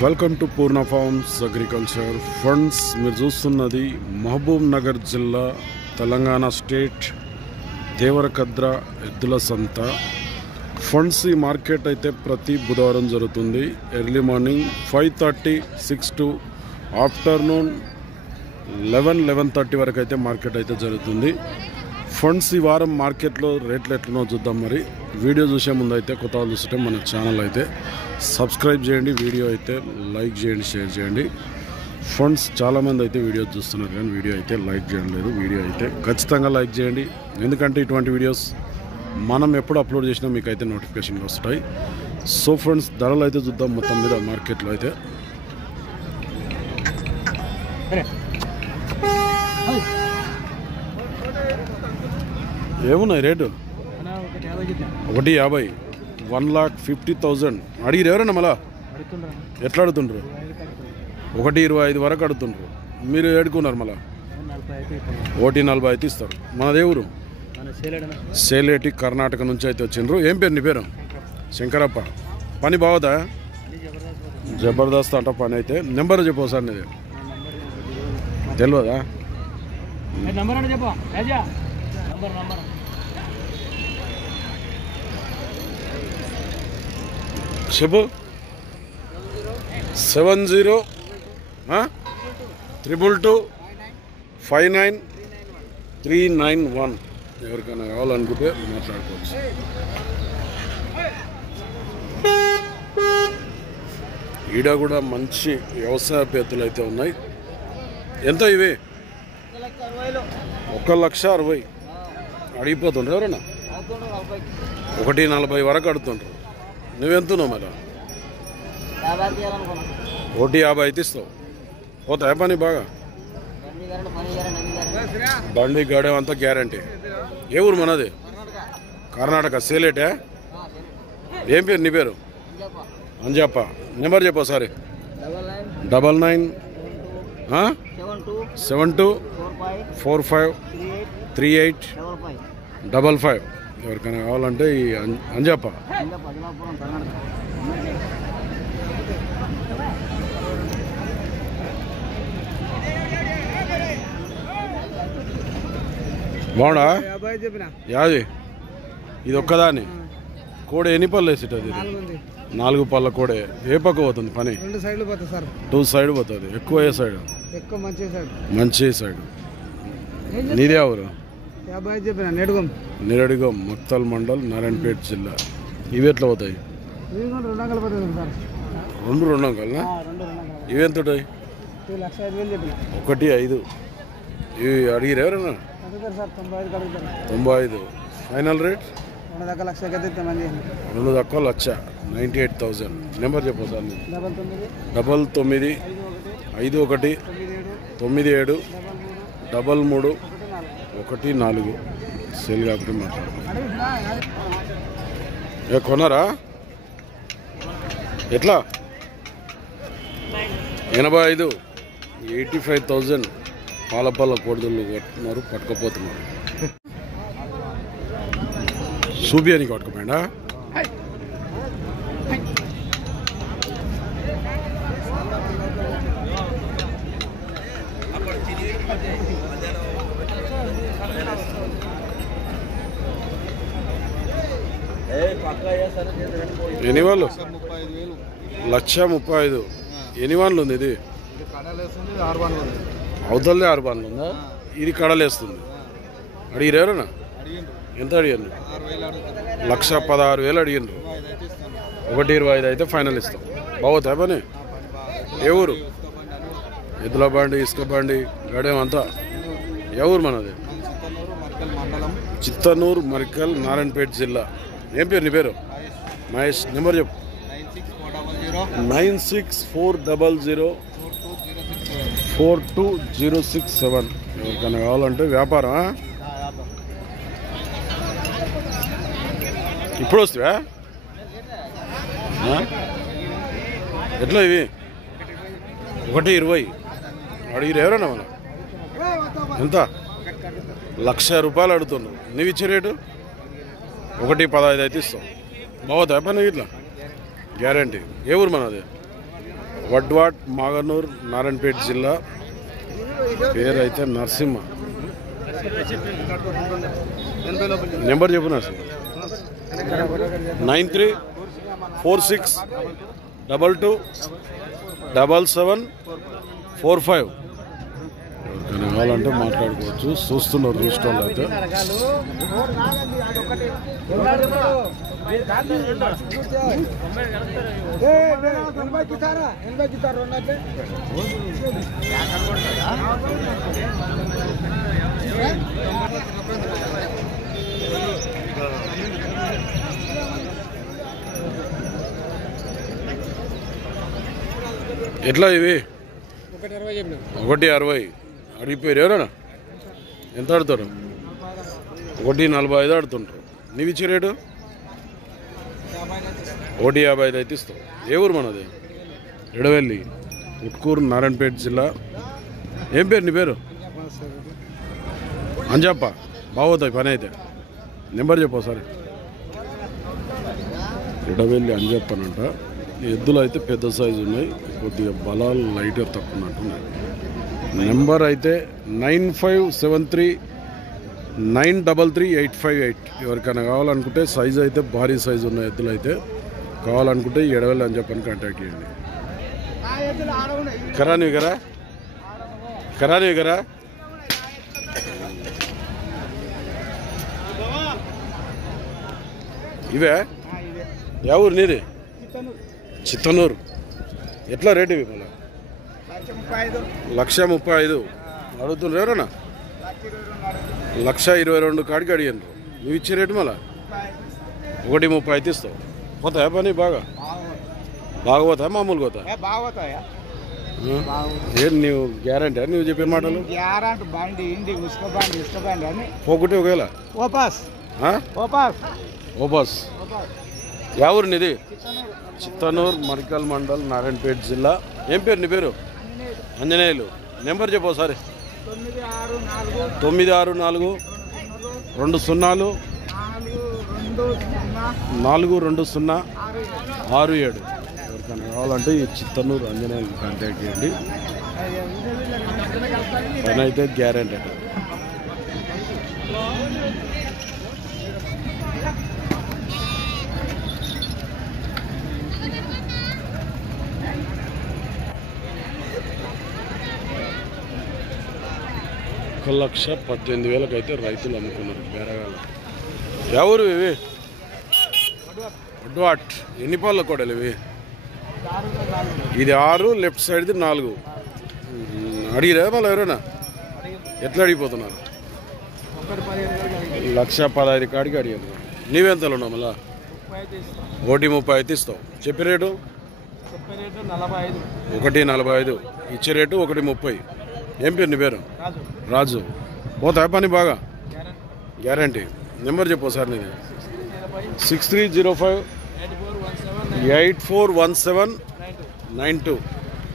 Welcome to Purna forms agriculture funds. మీరు చూస్తున్నది మహబూబ్ నగర్ జిల్లా, తెలంగాణ స్టేట్, దేవరకద్ర ఎద్దుల సంత. ఫండ్స్ ఈ మార్కెట్ అయితే ప్రతి బుధవారం జరుగుతుంది. ఎర్లీ మార్నింగ్ 5:30, 6 to ఆఫ్టర్నూన్ 11:30 వరకు అయితే మార్కెట్ అయితే జరుగుతుంది. ఫండ్స్ ఈ వారం మార్కెట్లో రేట్లు ఎట్లనో చూద్దాం. మరి వీడియో చూసే ముందు అయితే కొత్త వాళ్ళు చూస్తుంటే మన ఛానల్ అయితే సబ్స్క్రైబ్ చేయండి, వీడియో అయితే లైక్ చేయండి, షేర్ చేయండి. ఫండ్స్ చాలామంది అయితే వీడియో చూస్తున్నారు కానీ వీడియో అయితే లైక్ చేయడం లేదు. వీడియో అయితే ఖచ్చితంగా లైక్ చేయండి, ఎందుకంటే ఇటువంటి వీడియోస్ మనం ఎప్పుడు అప్లోడ్ చేసినా మీకు అయితే నోటిఫికేషన్ వస్తాయి. సో ఫ్రెండ్స్, ధరలు అయితే చూద్దాం. మొత్తం మీద మార్కెట్లో అయితే ఏమున్నాయి రేటు? 150, 1,50,000 అడిగిరు ఎవరన్నా? మళ్ళా ఎట్లా అడుగుతుండ్రు? 1,25,000 వరకు అడుగుతుండ్రు. మీరు ఏడుకున్నారు మళ్ళా 1,40,000 అయితే ఇస్తారు. మనదే ఊరు? సేలేటి, కర్ణాటక నుంచి అయితే వచ్చిండ్రు. ఏం పేరు నీ పేరు? శంకరప్ప. పని బాగుదా? జబర్దస్త్ అంట పని అయితే. నెంబర్ చెప్పు సార్, నీది తెలియదా? చెప్పు. 70-222-59-391. ఎవరికైనా కావాలనుకుంటే మాట్లాడుకోవచ్చు. ఈడ కూడా మంచి వ్యవసాయ పేతులు అయితే ఉన్నాయి. ఎంత ఇవి? 1,60,000 అడిగిపోతుండ్రు ఎవరన్నా? 1,40,000 వరకు అడుగుతుండ్రు. నువ్వెంతున్నావు మరి? 1,50,000 అయితే ఇస్తావు. పోతాయా పని బాగా? బండి గడే అంతా గ్యారంటీ. ఏ ఊరు మనది? కర్ణాటక, సేలేటే. ఏం పేరు నీ పేరు? అంజప్ప. నెంబర్ చెప్పు ఒకసారి. 9972453855. ఎవరికైనా కావాలంటే ఈ అంజప్ప. బాగుండా? యాది ఇది ఒక్కదాని కోడే ఎన్ని పళ్ళు వేసేటది? 4 పళ్ళ కోడే. ఏ పక్క పోతుంది పని? 2 సైడ్ పోతుంది. ఎక్కువ ఏ సైడ్? మంచి సైడ్. నీదే ఎవరు? నిరడిగం, మక్తల్ మండల్, నారాయణపేట జిల్లా. ఇవి ఎట్లా పోతాయి? 2 అంకల్నా? ఇవి ఎంత ఉంటాయి? 1,05,000. ఇవి అడిగిరు ఎవరన్నా? 95. ఫైనల్ రేట్ 2 తక్కువ 1,98,000. నెంబర్ చెప్పు సార్. 9951973314. సేల్ కాకపోతే మాట్లాడుకో. ఏ కొన్నారా? ఎట్లా? 85, 85,000 పాలపాల కోడిదళ్ళు కొట్టున్నారు, పట్టుకపోతున్నారు. సూబియానికి పట్టుకుపోయిందా? ఎన్ని వాళ్ళు? 1,35,000. ఎన్ని వాన్లు ఉంది ఇది? అవతలదే 6 బాన్లు ఉందా? ఇది కడలేస్తుంది. అడిగిరు ఎవరన్నా? ఎంత అడిగారు? 1,16,000 అడిగినారు. 1,25,000 అయితే ఫైనల్ ఇస్తాం. బాగుతాయి పని. ఏ ఊరు? ఎద్దుల బండి, ఇసుక బండి, గడేం అంతా. ఏ ఊరు మనది? చిత్తనూరు, మరికల్, నారాయణపేట జిల్లా. ఏం పేరు నీ పేరు? మహేష్. నెంబర్ చెప్పు. 9640042067. ఎవరికైనా కావాలంటే వ్యాపారం. ఇప్పుడు వస్తావా? ఎట్లా ఇవి? 1,20,000 అడిగిరు ఎవరన్నా? మన ఎంత? 1,00,000 రూపాయలు అడుగుతున్నావు. నువ్వు ఇచ్చే రేటు 1,15,000 అయితే ఇస్తావు. బాగుతాయి పని ఇట్లా గ్యారంటీ. ఏ ఊరు మనది? వడ్వాట్ మాగనూర్ నారాయణపేట జిల్లా. పేరు అయితే నరసింహ. నెంబర్ చెప్పు నరసింహ. 9346227745. ఎవరికైనా కావాలంటే మాట్లాడుకోవచ్చు. చూస్తున్నారు చూసుకోవాలి అయితే. ఎట్లా ఇవి? 160 అడిగిపోయారు. ఎవరన్నా ఎంత ఆడుతారు? 145 ఆడుతుంటారు. నీవు ఇచ్చే రేటు 155 అయితే ఇస్తావు. ఏ ఊరు మనది? ఎడవెల్లి, ఉట్కూరు, నారాయణపేట జిల్లా. ఏం పేరు నీ పేరు? అంజప్ప. బాగోతాయి పని అయితే. నెంబర్ చెప్పు సరే. ఎడవెల్లి అంజప్పనంట. ఎద్దులు అయితే పెద్ద సైజు ఉన్నాయి, కొద్దిగా బలాలు లైట్గా తక్కువ ఉన్నట్టున్నాయి. నెంబర్ అయితే 9573933858. ఎవరికైనా కావాలనుకుంటే సైజు అయితే భారీ సైజు ఉన్న ఎద్దులు అయితే కావాలనుకుంటే ఎడవెల్లి అని చెప్పని కాంటాక్ట్ చేయండి. కరాని కరా ఇవే. యా ఊరు నీది? చిత్తనూరు. ఎట్లా రేటు ఇవి? మళ్ళీ 135 అడుగుతున్నారు. ఎవరన్నా 122 కాడికి అడిగాను. నువ్వు ఇచ్చే రేటు మళ్ళా 130 అయితే ఇస్తావు. పోతాయా పని? బాగా పోతాయా? మామూలుగా పోతాయా? ఏం నువ్వు గ్యారంటీ? నువ్వు చెప్పే మాటలు పోకుంటే ఒకవేళ ఓపాస్. యా ఊరు నీది? చిత్తనూరు, మరికల్ మండల్, నారాయణపేట జిల్లా. ఏం పేరు నీ పేరు? ఆంజనేయులు. నెంబర్ చెప్పు ఒకసారి. 9642042067. ఎవరికైనా కావాలంటే ఈ చిత్తనూరు ఆంజనేయులు కాంటాక్ట్ చేయండి. పని అయితే గ్యారెంటీ. ఒక 1,18,000 అయితే రైతులు అమ్ముకున్నారు బేరగాళ్ళు. ఎవరు ఇవి? వడ్వాట్. ఎన్ని పళ్ళ కోడలు ఇవి? ఇది 6, లెఫ్ట్ సైడ్ది 4. అడిగిరా మళ్ళీ ఎవరైనా? ఎట్లా అడిగిపోతున్నారు? 1,15,000 కాడికి అడిగాను. నీవెంతలో ఉన్నావు? మళ్ళా 130 అయితే ఇస్తావు. చెప్పే రేటు 145. ఇచ్చే రేటు 130. ఏం పేరు నీ పేరు? రాజు. పోతాయా పని బాగా? గ్యారంటీ. నెంబర్ చెప్పు సార్. నేను 6305841792.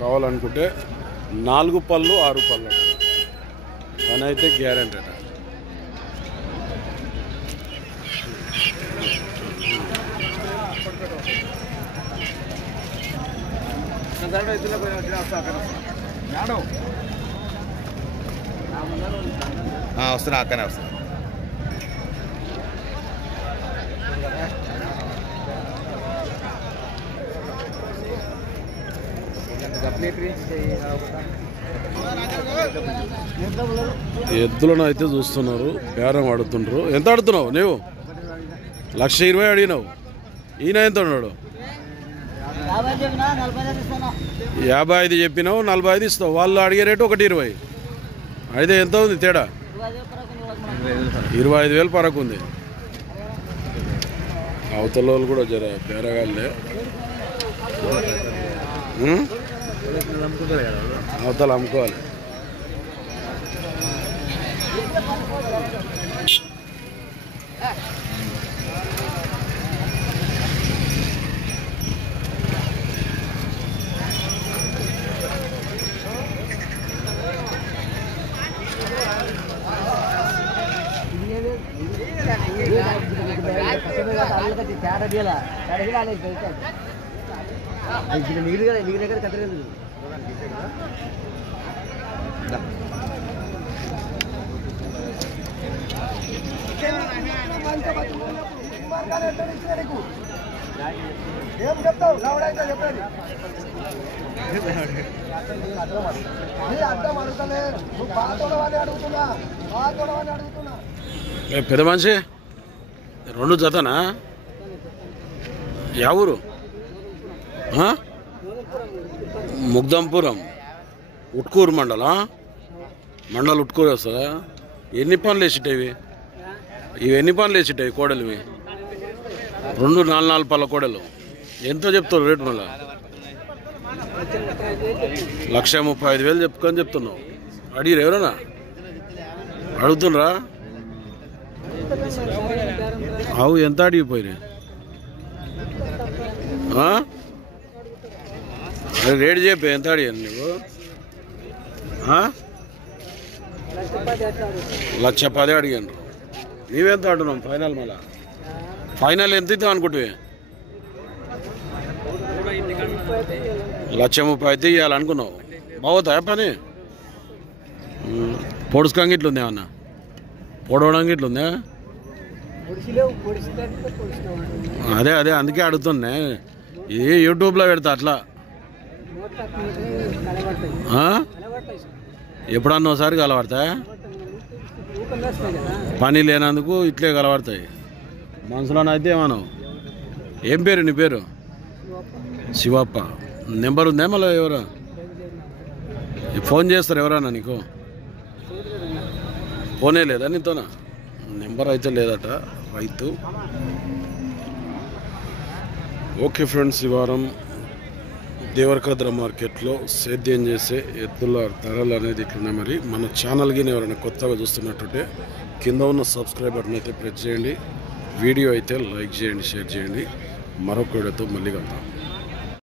కావాలనుకుంటే 4 పళ్ళు 6 పళ్ళు పని అయితే గ్యారంటీ అట. వస్తున్నా అక్కనే వస్తున్నా. ఎద్దులను అయితే చూస్తున్నారు, బేరం ఆడుతుండ్రు. ఎంత ఆడుతున్నావు నువ్వు? 120 అడిగినావు. ఈయన ఎంత ఉన్నాడు? 55 చెప్పినావు, 45 ఇస్తావు. వాళ్ళు అడిగే రేటు 120. అయితే ఎంత ఉంది తేడా? 25,000 పరకు ఉంది. అవతల వాళ్ళు కూడా జర బేరగాళ్ళే. అవతల అమ్ముకోవాలి. ఏం చెప్తావు రావడానికి చెప్పండి అర్థం అడుగుతానే నువ్వు బాధోడవని అడుగుతున్నా పెద్ద మనిషి 2 జతనా? యా ఊరు? ముగ్దంపురం ఉట్కూరు మండలం ఉట్కూరు వస్తుందా? ఎన్ని పనులు వేసిటాయి ఇవి ఎన్ని పనులు వేసిటాయి కోడలు ఇవి? 4 పళ్ళ కోడలు ఎంతో చెప్తారు రేటు? మళ్ళా 1,35,000 చెప్పుకొని చెప్తున్నావు. అడిగిరు ఎవరన్నా? అడుగుతుండ్రా? అవు ఎంత అడిగిపోయి రేటు చెప్పి ఎంత అడిగాను నీవు? 1,10,000 అడిగాను. నీవెంత అంటున్నావు ఫైనల్? మళ్ళా ఫైనల్ ఎంత ఇద్దాం అనుకుంటువి? 1,30,000 అయితే ఇవ్వాలనుకున్నావు. బాగుతాయా పని? పొడుచుకంగా ఇట్లుంది ఏమన్నా? పొడవడానికి ఇట్లుందా? అదే అందుకే అడుగుతున్నా. ఇది యూట్యూబ్లో పెడతా అట్లా. ఎప్పుడన్నా ఒకసారి కలబడతాయా? పని లేనందుకు ఇట్లే కలబడతాయి. మనసులోనైతే ఏమన్నావు? ఏం పేరు నీ పేరు? శివప్ప. నెంబర్ ఉందా మళ్ళీ? ఎవరు ఫోన్ చేస్తారు ఎవరన్నా నీకు? ఫోనే లేదా నీతోనా? నెంబర్ అయితే లేదట రైతు. ఓకే ఫ్రెండ్స్, ఈ వారం దేవరకద్ర మార్కెట్లో సేద్యం చేసే ఎద్దుల ధరలు అనేది ఇట్లున్నాయి. మరి మన ఛానల్కి ఎవరైనా కొత్తగా చూస్తున్నట్టుంటే కింద ఉన్న సబ్స్క్రైబ్ బటన్ అయితే ప్రెస్ చేయండి. వీడియో అయితే లైక్ చేయండి, షేర్ చేయండి. మరొక వీడియోతో మళ్ళీ కలుద్దాం.